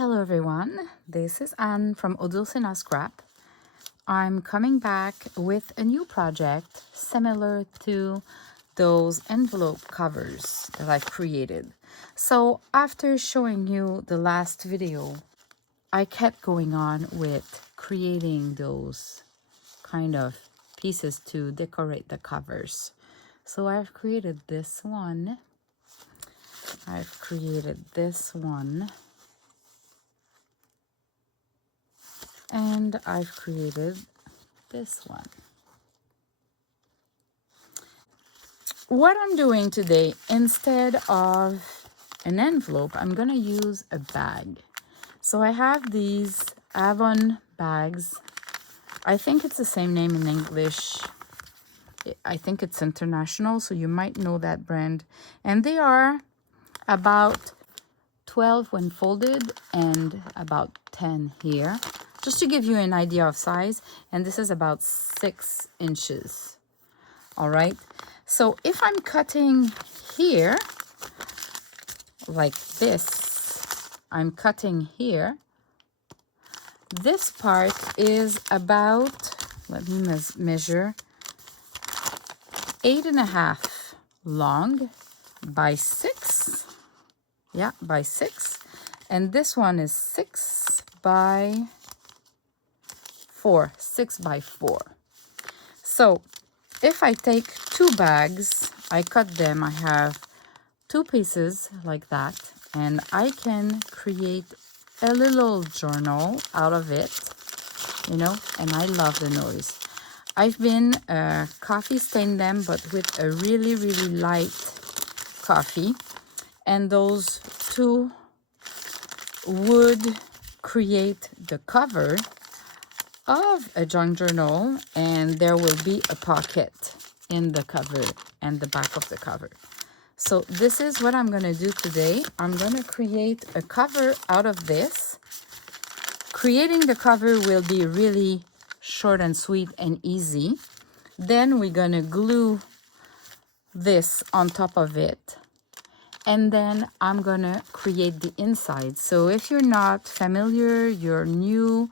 Hello everyone, this is Anne from Odulcina Scrap. I'm coming back with a new project similar to those envelope covers that I've created. So after showing you the last video, I kept going on with creating those kind of pieces to decorate the covers. So I've created this one. I've created this one. And I've created this one. What I'm doing today, instead of an envelope, I'm gonna use a bag. So I have these Avon bags. I think it's the same name in English. I think it's international, so you might know that brand. And they are about 12 when folded and about 10 here, just to give you an idea of size. And this is about 6 inches. All right, so if I'm cutting here like this, I'm cutting here, this part is about, let me measure, 8.5 long by 6. Yeah, by 6. And this one is 6 by 4. 6 by 4. So if I take 2 bags, I cut them, I have 2 pieces like that, and I can create a little journal out of it, you know, and I love the noise. I've been coffee stain them, but with a really, really light coffee, and those 2 would create the cover of a junk journal, and there will be a pocket in the cover and the back of the cover. So this is what I'm going to do today. I'm going to create a cover out of this. Creating the cover will be really short and sweet and easy. Then we're going to glue this on top of it. And then I'm going to create the inside. So if you're not familiar, you're new,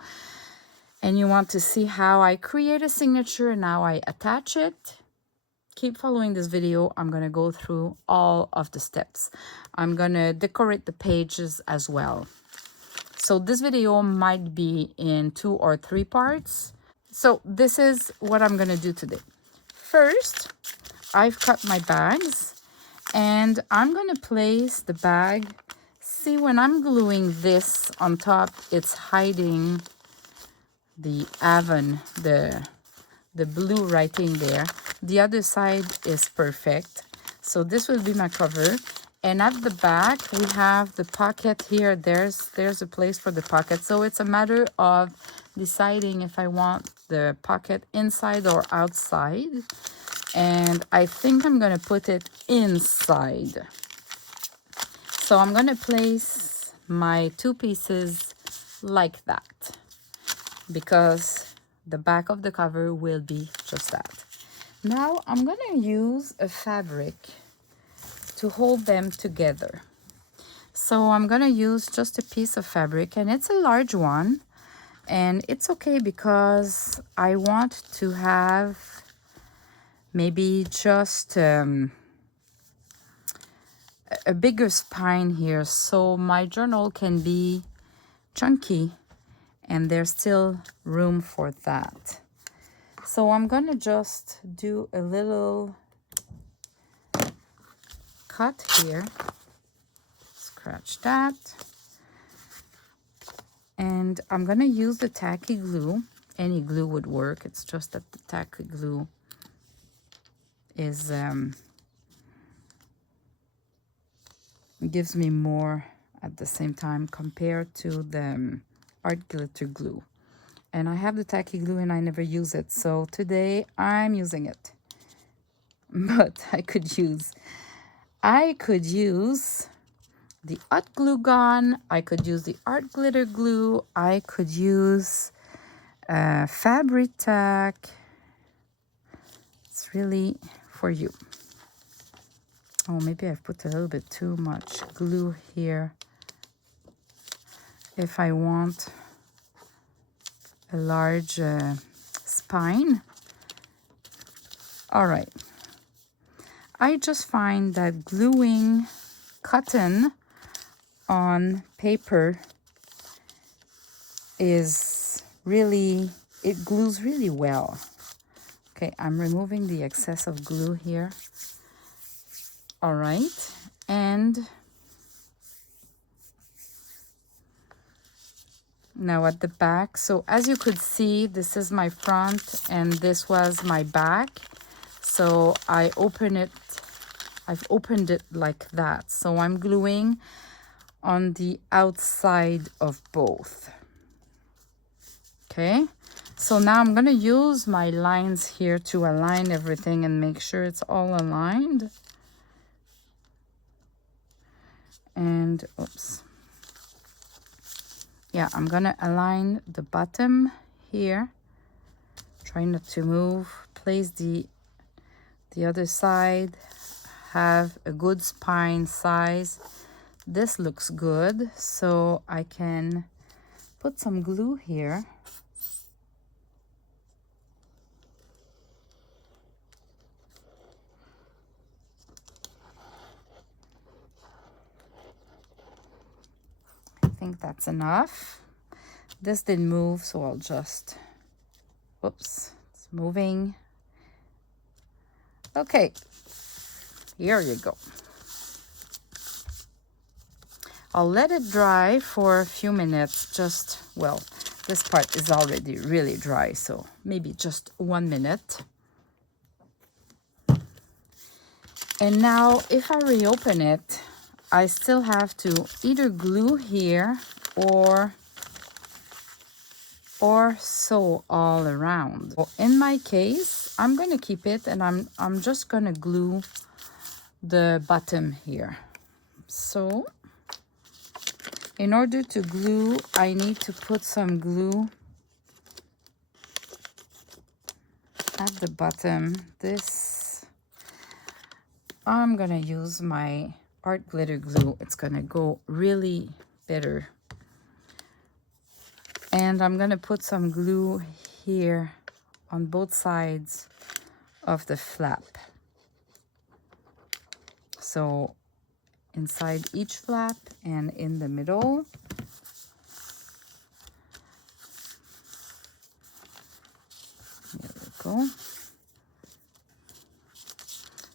and you want to see how I create a signature and how I attach it, keep following this video. I'm going to go through all of the steps. I'm going to decorate the pages as well. So this video might be in 2 or 3 parts. So this is what I'm going to do today. First, I've cut my bags, and I'm going to place the bag. See, when I'm gluing this on top, it's hiding the Avon, the blue writing there. The other side is perfect. So this will be my cover. And at the back, we have the pocket here. There's a place for the pocket. So it's a matter of deciding if I want the pocket inside or outside. And I think I'm going to put it inside. So I'm going to place my 2 pieces like that, because the back of the cover will be just that. Now I'm going to use a fabric to hold them together. So I'm going to use just a piece of fabric, and it's a large one, and it's okay because I want to have maybe just a bigger spine here, so my journal can be chunky and there's still room for that. So I'm gonna just do a little cut here, scratch that, and I'm gonna use the tacky glue. Any glue would work, it's just that the tacky glue is gives me more at the same time compared to the art glitter glue. And I have the tacky glue and I never use it, so today I'm using it. But I could use the hot glue gun, I could use the art glitter glue, I could use fabric tack. It's really for you. Oh, maybe I've put a little bit too much glue here. if I want a large spine. All right. I just find that gluing cotton on paper is really, it glues really well. Okay, I'm removing the excess of glue here. All right, and now at the back. So as you could see, this is my front and this was my back. So I've opened it like that. So I'm gluing on the outside of both. Okay, so now I'm gonna use my lines here to align everything and make sure it's all aligned. And oops. Yeah, I'm gonna align the bottom here. Try not to move. Place the other side. Have a good spine size. This looks good, so I can put some glue here. I think that's enough. This didn't move, so I'll just, whoops, it's moving. Okay, here you go. I'll let it dry for a few minutes, just, well, this part is already really dry, so maybe just 1 minute. And now if I reopen it, I still have to either glue here or sew all around. In my case, I'm going to keep it and I'm just going to glue the bottom here. So in order to glue, I need to put some glue at the bottom. This, I'm going to use my art glitter glue. It's going to go really better. And I'm going to put some glue here on both sides of the flap. So inside each flap and in the middle. There we go.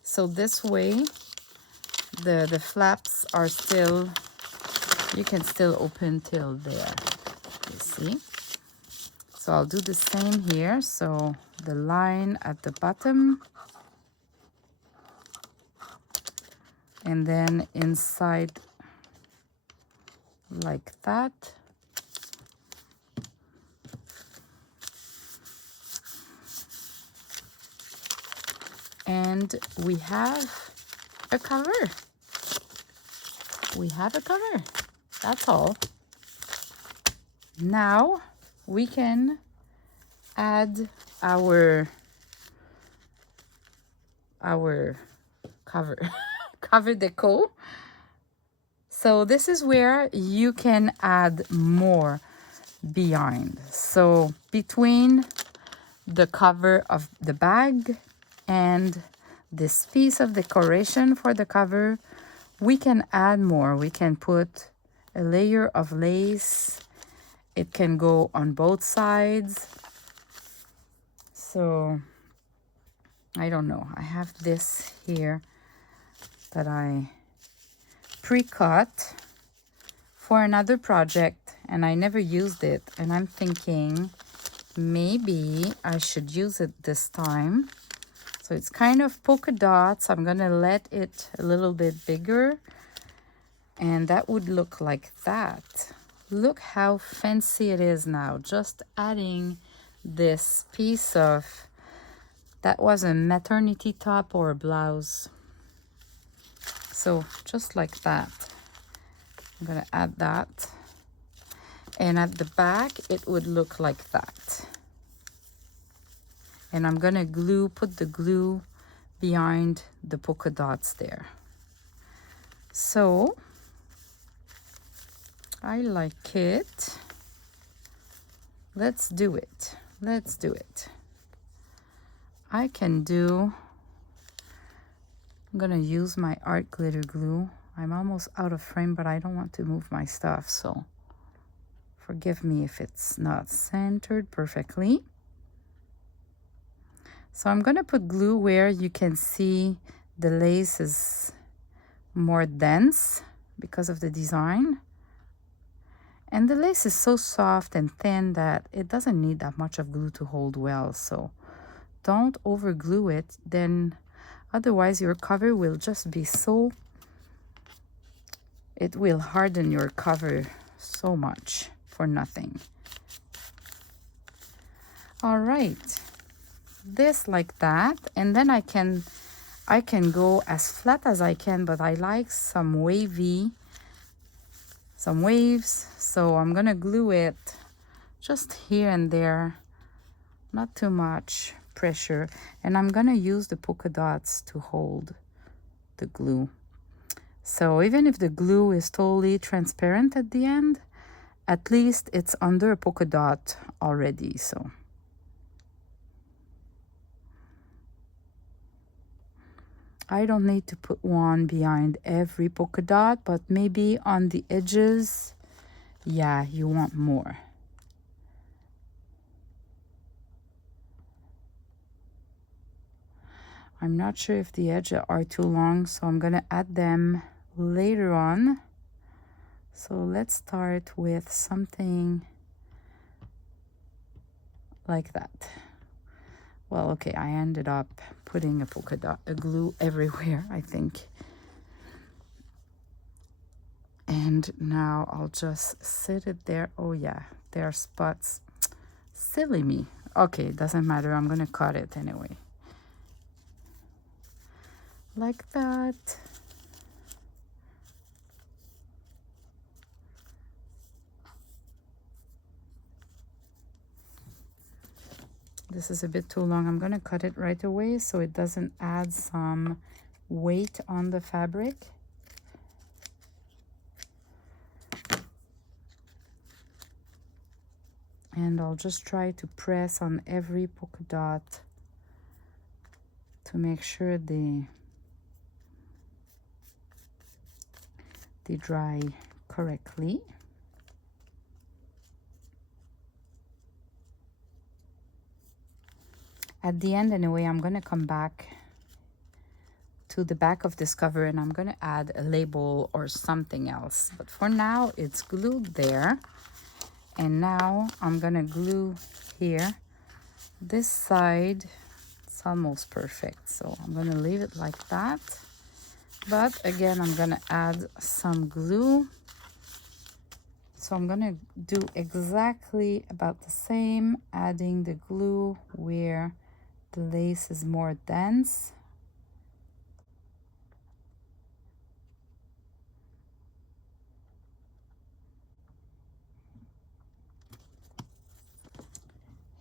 So this way, the flaps are still, you can still open till there, you see. So I'll do the same here. So the line at the bottom, and then inside like that. And we have a cover. We have a cover. That's all. Now we can add our cover cover deco. So this is where you can add more behind. So between the cover of the bag and this piece of decoration for the cover, we can add more. We can put a layer of lace. It can go on both sides. So I don't know. I have this here that I pre-cut for another project and I never used it. And I'm thinking maybe I should use it this time. So it's kind of polka dots. I'm gonna let it a little bit bigger and that would look like that. Look how fancy it is now. Just adding this piece of, that was a maternity top or a blouse. So just like that. I'm gonna add that. And at the back, it would look like that. And I'm gonna put the glue behind the polka dots there. So I like it. Let's do it. Let's do it. I can do, I'm gonna use my art glitter glue. I'm almost out of frame, but I don't want to move my stuff, so forgive me if it's not centered perfectly. So I'm gonna put glue where you can see the lace is more dense because of the design. And the lace is so soft and thin that it doesn't need that much of glue to hold well. So don't over glue it, then otherwise your cover will just be so, it will harden your cover so much for nothing. All right, this like that, and then I can go as flat as I can, but I like some waves. So I'm gonna glue it just here and there, not too much pressure, and I'm gonna use the polka dots to hold the glue. So even if the glue is totally transparent at the end, at least it's under a polka dot already. So I don't need to put one behind every polka dot, but maybe on the edges, yeah, you want more. I'm not sure if the edges are too long, so I'm gonna add them later on. So let's start with something like that. Well, okay, I ended up putting a polka dot, a glue everywhere, I think. And now I'll just sit it there. Oh yeah, there are spots. Silly me. Okay, it doesn't matter. I'm gonna cut it anyway. Like that. This is a bit too long. I'm gonna cut it right away so it doesn't add some weight on the fabric. And I'll just try to press on every polka dot to make sure they dry correctly. At the end, anyway, I'm gonna come back to the back of this cover and I'm gonna add a label or something else. But for now, it's glued there. And now I'm gonna glue here. This side, it's almost perfect. So I'm gonna leave it like that. But again, I'm gonna add some glue. So I'm gonna do exactly about the same, adding the glue where the lace is more dense.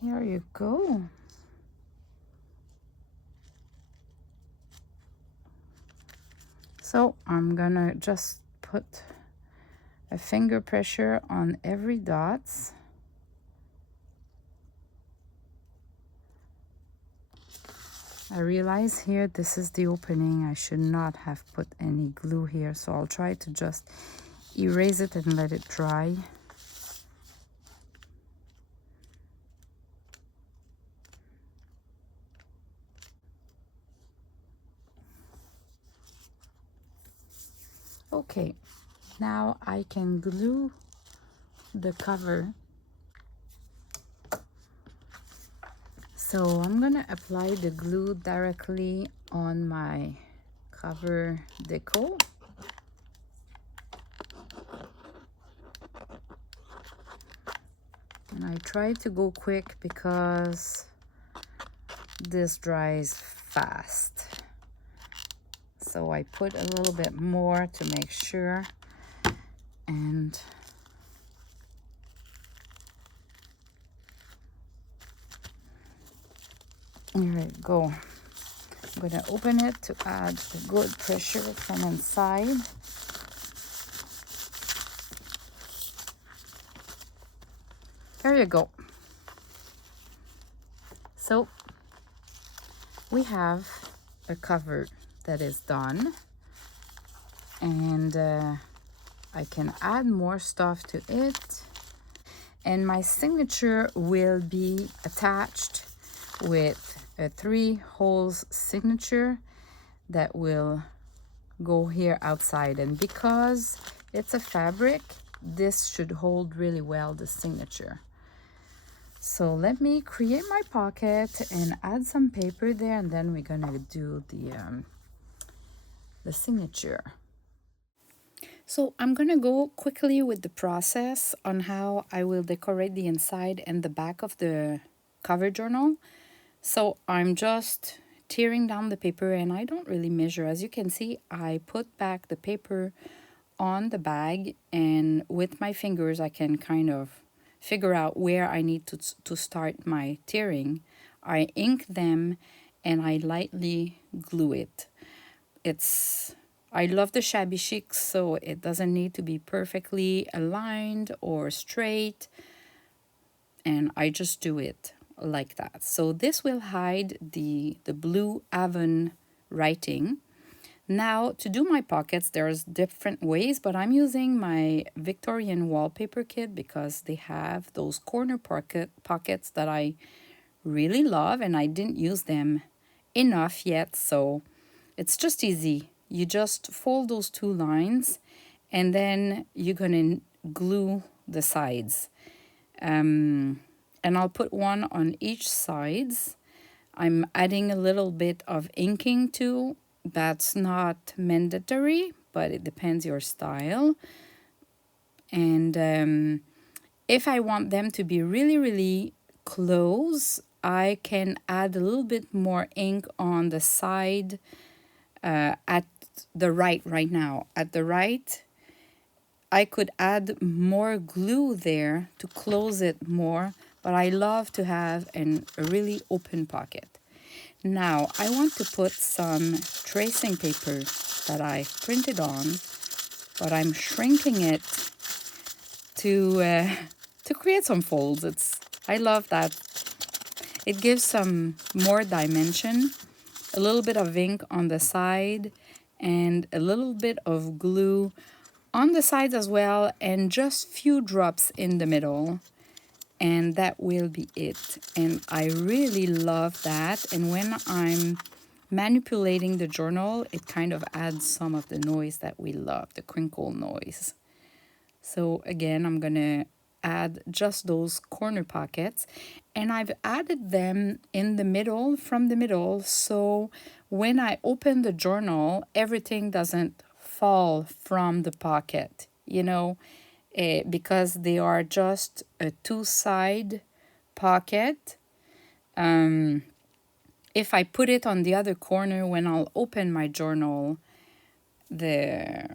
Here you go. So I'm gonna just put a finger pressure on every dots. I realize here this is the opening. I should not have put any glue here, so I'll try to just erase it and let it dry. Okay, now I can glue the cover. So I'm gonna apply the glue directly on my cover deco. And I try to go quick because this dries fast. So I put a little bit more to make sure. And here we go. I'm gonna open it to add the good pressure from inside. There you go. So we have a cover that is done, and I can add more stuff to it, and my signature will be attached with a 3 holes signature that will go here outside. And because it's a fabric, this should hold really well the signature. So let me create my pocket and add some paper there, and then we're gonna do the signature. So I'm gonna go quickly with the process on how I will decorate the inside and the back of the cover journal. So I'm just tearing down the paper, and I don't really measure. As you can see, I put back the paper on the bag, and with my fingers I can kind of figure out where I need to start my tearing. I ink them and I lightly glue it. I love the shabby chic, so it doesn't need to be perfectly aligned or straight, and I just do it like that. So this will hide the blue Avon writing. Now, to do my pockets, there's different ways, but I'm using my Victorian wallpaper kit because they have those corner pockets that I really love, and I didn't use them enough yet, so it's just easy. You just fold those 2 lines, and then you're gonna glue the sides. And I'll put one on each sides. I'm adding a little bit of inking too. That's not mandatory, but it depends your style. And if I want them to be really, really close, I can add a little bit more ink on the side at the right now. At the right, I could add more glue there to close it more, but I love to have a really open pocket. Now I want to put some tracing paper that I printed on, but I'm shrinking it to create some folds. I love that. It gives some more dimension, a little bit of ink on the side and a little bit of glue on the sides as well, and just few drops in the middle, and that will be it. And I really love that. And when I'm manipulating the journal, it kind of adds some of the noise that we love, the crinkle noise. So again, I'm gonna add just those corner pockets, and I've added them in the middle, from the middle, so when I open the journal, everything doesn't fall from the pocket, because they are just a 2-side pocket. If I put it on the other corner, when I'll open my journal, the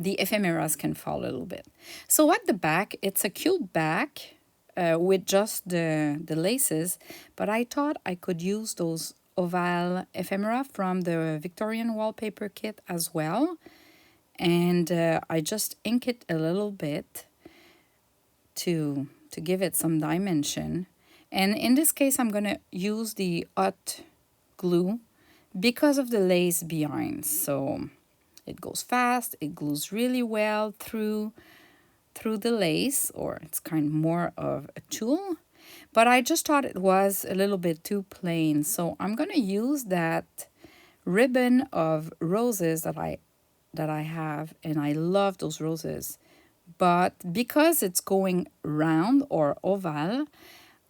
ephemeras can fall a little bit. So at the back, it's a cute back with just the laces, but I thought I could use those oval ephemera from the Victorian wallpaper kit as well. And I just ink it a little bit to give it some dimension. And in this case, I'm going to use the hot glue because of the lace behind. So it goes fast, it glues really well through the lace, or it's kind of more of a tool. But I just thought it was a little bit too plain. So I'm going to use that ribbon of roses that I have, and I love those roses. But because it's going round or oval,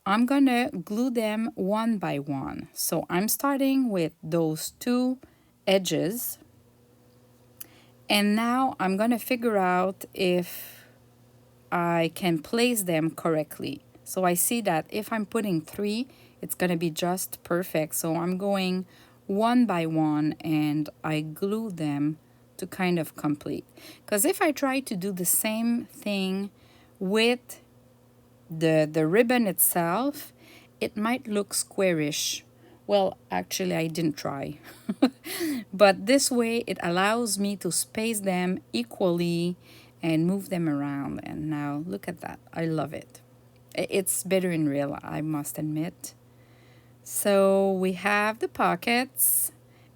I'm gonna glue them one by one. So I'm starting with those 2 edges, and now I'm gonna figure out if I can place them correctly. So I see that if I'm putting 3, it's gonna be just perfect. So I'm going one by one, and I glue them to kind of complete. Because if I try to do the same thing with the ribbon itself, it might look squarish. Well, actually, I didn't try. But this way, it allows me to space them equally and move them around. And now look at that. I love it. It's better in real, I must admit. So we have the pockets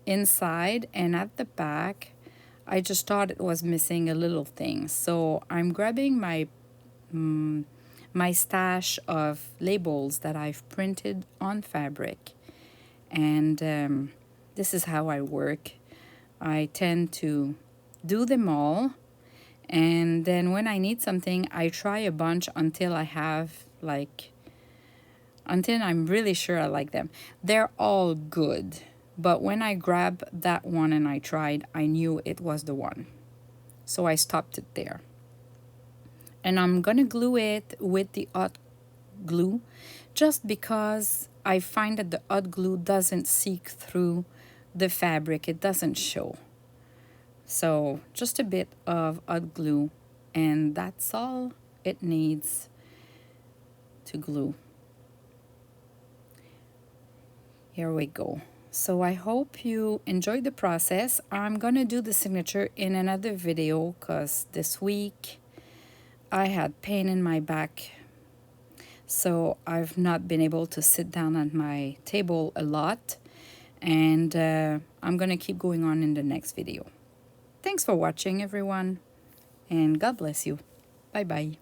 inside, and at the back I just thought it was missing a little thing. So I'm grabbing my stash of labels that I've printed on fabric. And this is how I work. I tend to do them all, and then when I need something, I try a bunch until I have until I'm really sure I like them. They're all good, but when I grabbed that one and I tried, I knew it was the one. So I stopped it there. And I'm gonna glue it with the hot glue just because I find that the hot glue doesn't seep through the fabric, it doesn't show. So just a bit of hot glue, and that's all it needs to glue. Here we go. So I hope you enjoyed the process. I'm gonna do the signature in another video because this week I had pain in my back, so I've not been able to sit down at my table a lot, and I'm gonna keep going on in the next video. Thanks for watching, everyone, and God bless you. Bye bye.